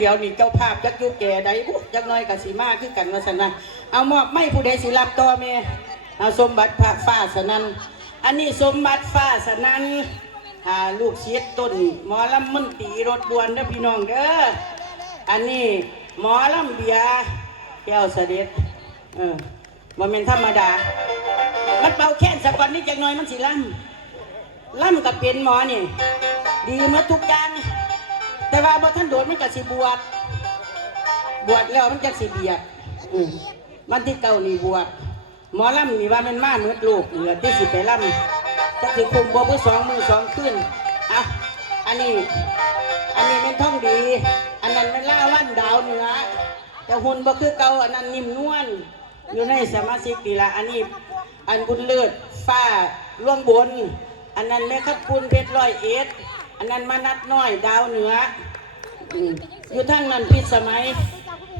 เดี๋ยวนี่เจ้าภาพจักยูแก่ใดบุจักน้อยกับสีมาคือกันว่าสนะเอามอบไม่ผู้ใดสิรับต่อแม่เอาสมบัติพระฟ้าสนันอันนี้สมบัติฟ้าสนันอ่าลูกเสียต้นหมอลำมันตีรถด่วนเด้อพี่น้องเด้ออันนี้หมอลำเบียแก้วเสด็จเออบ่แม่นธรรมดา มันเป่าแค้นสักวันนี้จักน่อยมันสิล่ำล่ำกับเป็นหมอนี่ ดีมาทุกอย่าง แต่ว่าบ่ท่านโดดมันก็สิบวชบวชแล้วมันจะสิเบียดอืมวันที่เก่านี่บวชหมอลำนี่ว่ามันมาเมืดลูกเหลือที่สิไปลำจะสิคุมบ่เพื่อสองมือสองขึ้นอะอันนี้ อันนี้เป็นท่องดี อันนั้นเป็นล่าวันดาวเหนือแต่หุ่นบ่คือเก่าอันนั้นนิ่มนวลอยู่ในสมาชิกดีละอันนี้ อันบุญเลิศฟ้าล่วงบน อันนั้นแม่ขับปุนเพชรร้อยเอ็ด อันนั้นมานัดน้อยดาวเหนืออืมอยู่ทางนั้นพิษสมัย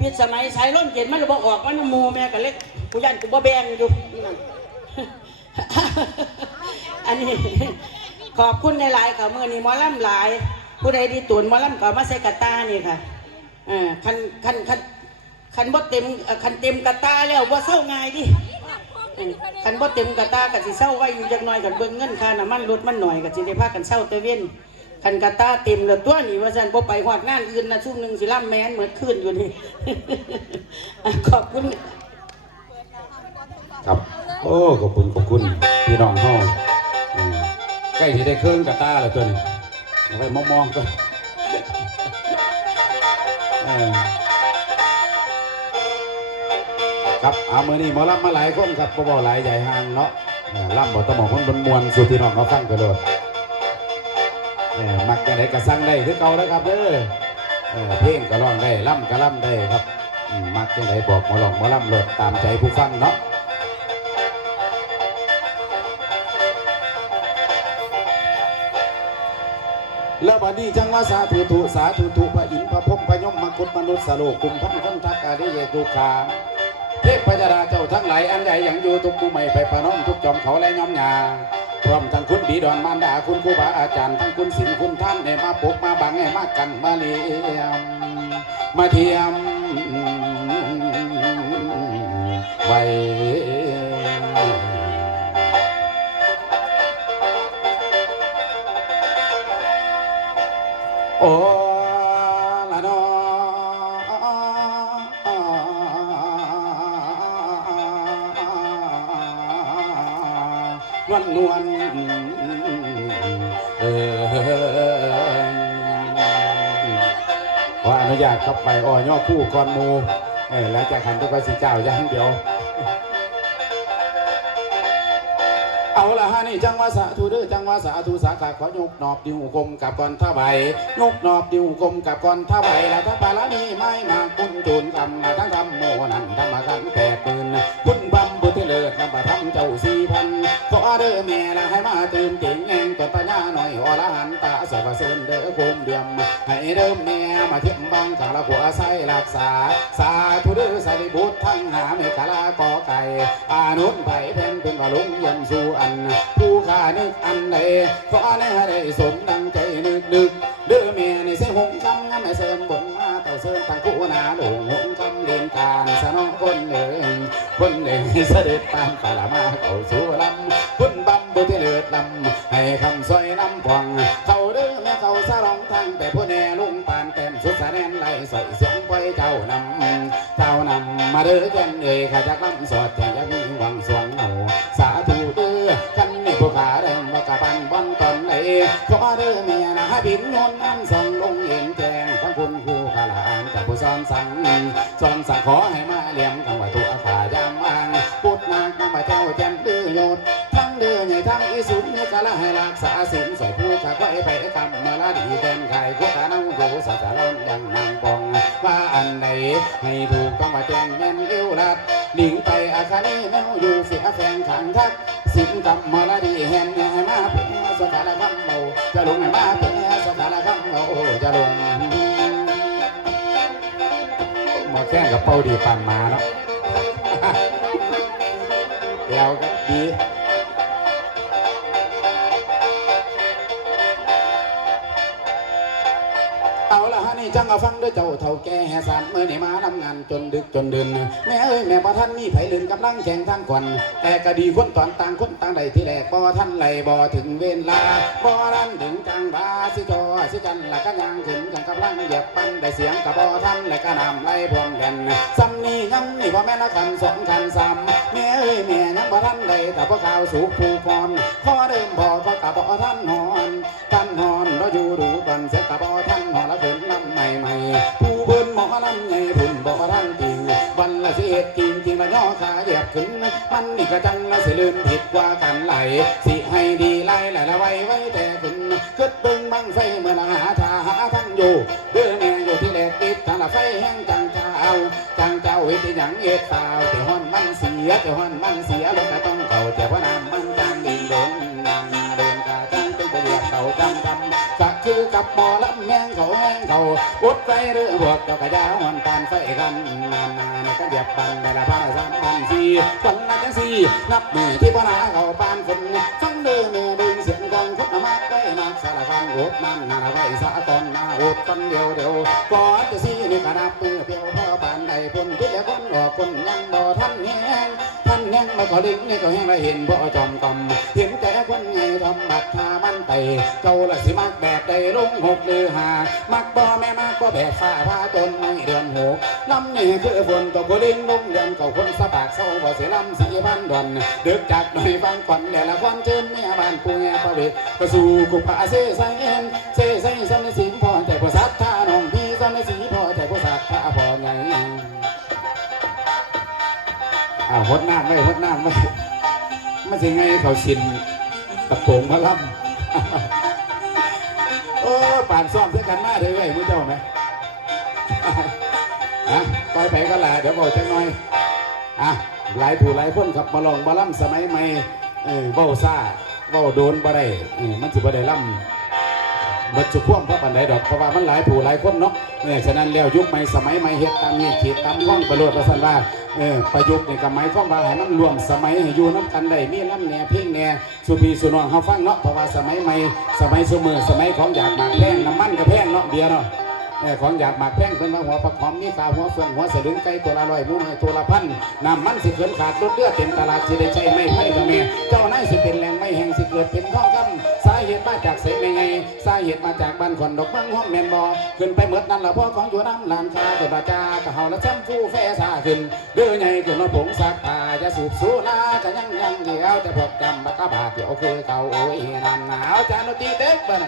พิษสมัยสายร่มเจ็ดมันระบอกออกมันโมแม่กันเล็กกูยันกูบ่แบงอยู่อันนี้ ขอบคุณในหลายๆค่ะเมื่อนี้หมอลำหลาย ผู้ใดดีตุนหมอลำก็มาใส่กระตานี่ค่ะเอ่าคันคันคันคันบ่เต็มเอ่อคันเต็มกระตาแล้วบ่เศร้าง่ายดิ คันบ่เต็มกระตาก็สิเศร้าไว้อยู่จักหน่อยกันเบิ่งเงินค่าน้ำมันรถมันหน่อยก็สิได้พากันเศร้าแตะเว้น คันกระตาเต็มแล้วตัวนี่ว่าซั่นบ่ไปฮอดงานอื่นนะซุ่มหนึ่งสิล่ำแมนเหมือนคืนอยู่นี่ ขอบคุณ ครับ โอ้ขอบคุณขอบคุณพี่น้องเฮาอืมใกล้ที่ได้เครื่องกับตาแล้วตัวนี้เอาไปมองๆก็ครับเอามือนี้หมอลำมาหลายคนครับบ่บ่หลายใหญ่ห่างเนาะลำบ่ต้องบอกคนบนมวนสู่พี่น้องเขาฟังไปโลดเออ มักจะได้กระสั่งได้คือเก่าแล้วครับเด้อเพลงก็ร้องได้ล่ำก็ล่ำได้ครับมักจะได้บอกมอลองมอลำโลดตามใจผู้ฟังเนาะแล้วบัดนี้จังว่าสาธุตุสาธุตุพระอินทร์พระพรหมพระยมมกุฎมนุษย์สโลกุมพันคนทักกาดิเยตุขาเทพพยดาเจ้าทั้งหลายอันใหญ่อย่างอยู่ทุกผู้ไม่ไปประน้อมทุกจอมเขาและย่อมยา พร้อมทั้งคุณบีดอนมารดาคุณครูบาอาจารย์ทั้งคุณศิลคุณท่านเนี่ยมาปกมาบังให้มากันมาเลี้ยมมาเทียม ข้าไปอ้อย่อคู่ก่อนมูเออแล้วจากหันทุกพระสิเจ้ายังเดียว เอาละฮะนี่จังวะสาธุเด้อจังวะสาธุสาขาขอยกนอบดิวกลมกับก่อนท่าใบยกนอบดิวกลมกับก่อนท่าใบละถ้าปาลามีไม่มาคุณจูนคำมาทั้งทำโมนันธรรมกันแปดปืน นำมาทำเจ้าสี่พันขอเด้อแม่ละให้มาตื่นเก่งแงงต้นปัญญาหน่อยอรหันตาสวัสดิ์เด้อคมเดียมให้เริ่มแม่มาเทียมบังกาละผัวใส่รักษา สาธุเด้อใส่บุตรทั้งหาเมฆลากอไก่อานุนไผ่แผ่นเป็นกระลุงยี่ยมสู่อัน ผู้ข้านึกอันใดขอแน่ได้สมดังใจนึกนึกเด้อแม่ในเสหงคำงามแม่เสริมบนมาเต่าเสริมตั้งคู่นาหลงหงคำเลียนการสนองคนหนึ่ง คนหนึ่งเสด็จตามกาลมาเข้าสู่ลำคุณบำบุตรเลิศลำให้คำซอยน้ำพอง เขาเด้อแม่เขาสร้องทางแต่ผู้แน่ลุงปานแต้มสุดสะแนนไหลใส่เสียงไฟเจ้านำเจ้านำมาเด้อแก่นเอ่ยข้าจะกำสอดแก่ยังมีหวังสวงเอาสาธุเด้อกันนี่ผู้ขาเดิมว่ากะปันบอนตอนไหนขอเด้อเมียนะบินโนนน้ำส่งลงเห็นแจงทั้งคุณครูขาลานจากผู้สอนสั่งสอนสั่งขอให้มา ไว้ไปคำมาละดีแทนไข่ผู้ขาน้องอยู่สัตว์ร้อนยังนางปอง ว่าอันใดให้ถูกต้องมาแจ้งแม่นเอวรัดหลิงไปอาคานีแมวอยู่เสียแฟนขังทักสิงกำมาละดีแห่งแห่มาเป็นสถานคำเมาจะลงให้มาเป็นสถานคำเมาจะลงมาแข่งกับเป้าดีปันมาเนาะเดี๋ยวก็ดี จังเอาฟังด้วยเจ้าเท่าแก่แห่สารเมื่อนี่มาทำงานจนดึกจนดื่นแม่เอ้ยแม่บ่ท่านมีไผ่ลืนกำลังแข่งทางก่อนแต่ก็ดีคนตอนต่างคนต่างใดที่แรกบ่ท่านไหลบ่ถึงเวลาบ่รันถึงจังบาสิจอสิกันละก็ยังถึงกันกำลังเหยียบปั้นได้เสียงกับบ่ท่านและก็นำไหลพวงกันซ้ำนี่ยังนี่บ่แม่นละคันสองคันซ้ำแม่เอ้ยแม่ยังบ่ท่านใดแต่บ่ข่าวสุขผู้พรขอเดิมบ่ก็กับบ่ท่านหอน นหอนเราอยู่ดูกันเสียกับบ่ท่านหอนละเพิ่นนำใหม่ๆผู้เพิ่นหมอลำใหญ่พุ่นบ่ท่านจริงวันละเฮ็ดจริงจริงละย่อขาเหยียบขึ้นมันนี่ก็จังละสิลืมผิดกว่ากันไหลสิให้ดีไล่ไหลละไว้ไว้แต่ขึ้นขึ้นเบิ่งบังไฟเมื่อละหาทาหาทั้งอยู่เรื่องแม่อยู่ที่แรกติดทางละไฟแห้งจังเจ้าจังเจ้าเฮ็ดหยังเฮ็ดสาวแต่ฮ้อนมันเสียแต่ฮ้อนมันเสียล้วก็ต้องเก่าแต่ว่าน้ำมัน เขาแห้งเขาอดไฟเรือบวกเจ้ากระยาหอนปานไฟกันนานนาในก็เดียบปันในละพันสามพันสี่คนละจังสี่นับมือที่พ่อหน้าเขาปานคนฟังเดิมแม่ดึงเสียงกองคุดมักได้นักสารพังโอดมันนาไว้สะกอนนาโอดคนเดียวเดียวก่อนจะสี่นี่กระนับมือเพียวพ่อปานใดพ้นคิดแล้วคนออกคนยังบ่ทันแห้งท่านแห้ งมาขอลิงนี่ก็แห้งละเห็นบ่จอมกำเห็นแต่คนไงทำบัตรทามันไปเจ้าละสิมักแบบใดลงหกหรือหามักบ่แม่มักบ่แบบฟ้าพาจนไม่เดือนหกลำนี่คือฝนตกบ่ลิงลงเดือนเก่าคนสะบากเศร้าบ่เสียลำสีพันดอนเดึกจากหน่อยฟังก่อนแต่ละคนเชิญแม่บ้านปูแง่ประเวทประสู่กุปะเสใส่เอ็นเสใส่ อ้าหดน้ำไว้หดน้ำไว้มันสิไงเขาชินตะโปงมาล่ำโอ้ป่านซ่อมเพื่อกันมาเลยเว้ยมือเจ้าไหมอะปล่อยไปก็แหละเดี๋ยวบอกจังหน่อยอะหลายผู้หลายคนครับมาลองมาล่ำสมัยใหม่เออเบ้าซ่าเบ้าโดนบ่ได้เออมันสิบ่ได้ล่ำ บัดจุพ่วงเพราะปันใดดอกเพราะว่ามันหลายผู้หลายคนเนาะเนี่ยฉะนั้นแล้วยุคใหม่สมัยใหม่เฮ็ดตามนี้ขีดตามข้องประโลดประสันว่าเออประยุกต์นี่ก็หมายความว่าให้มันรวมสมัยอยู่น้ำกันได้มีลำแหน่เพลงแหน่สุพีสุนองเฮาฟังเนาะเพราะว่าสมัยใหม่สมัยสมือสมัยของอยากหมากแพงน้ำมันก็แพงเนาะเบียร์เนาะเออของอยากหมักแป้งเพิ่นว่าหัวผักหอมมีขาหัวเฟืองหัวสลึงไก่ตัวละร้อยมูให้ตัวละพันน้ำมันสิเกินขาดรถเลือดเต็มตลาดสิได้ใช้ไม่ไผ่กับแม่เจ้านายสิเป็นแหล่งไม่แห่งสิเกิดเป็นท้องคำสาเหตุมาจากเส มาเหตุมาจากบ้านคนดอกบังห้องแมนบอขึ้นไปเมื่อนั้นละพ่อของอยู่น้ำลานคาตัวตาจากะเฮาละแชมฟูแฟซาขึ้นเดือใหญ่ขึ้นมาผงสักตาจะสูบสูนาจะยังยังเดียวแต่พบจำบักกะบาดเดี๋ยวคือเก่าโอ้ยนานหนาวจานตีเด็กบ้าน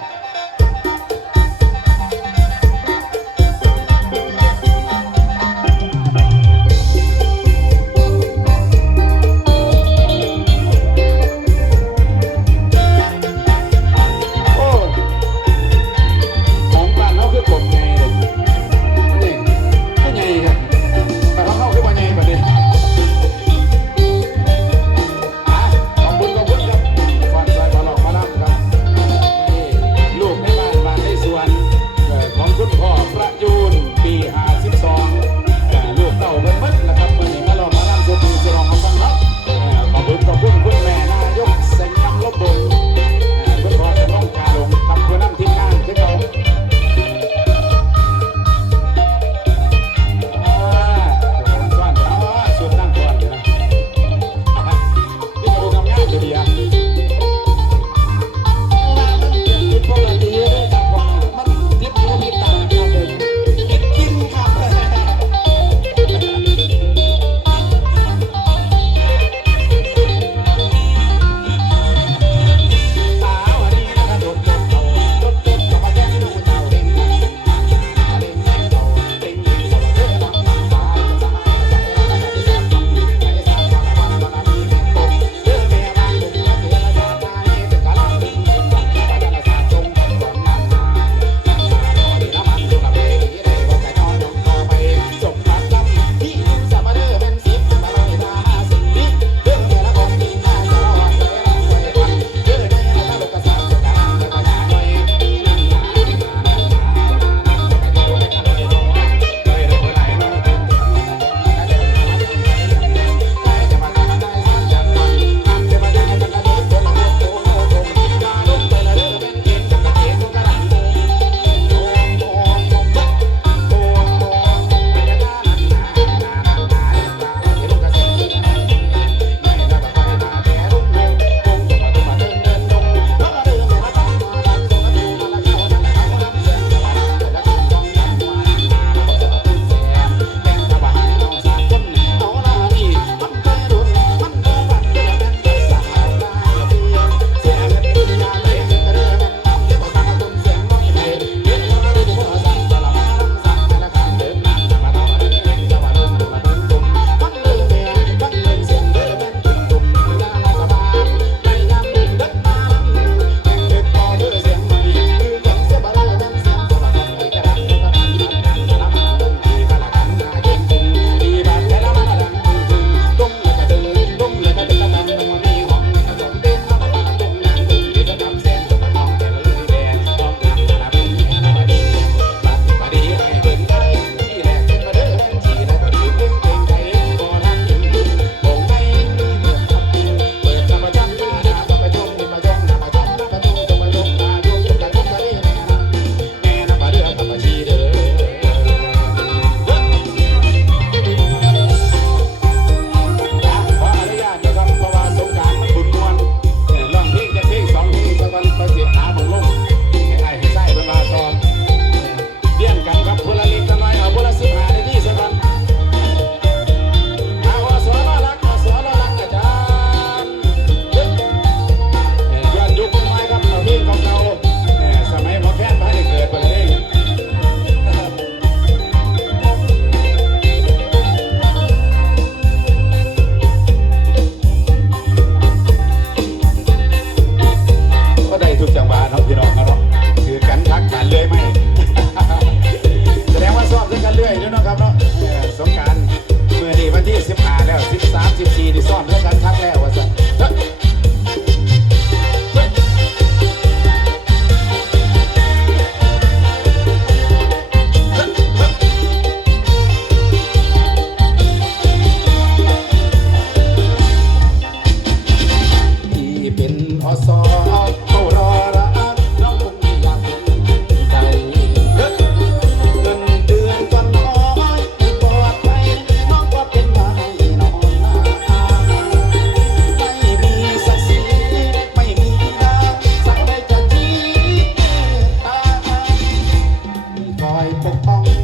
ปกป้อง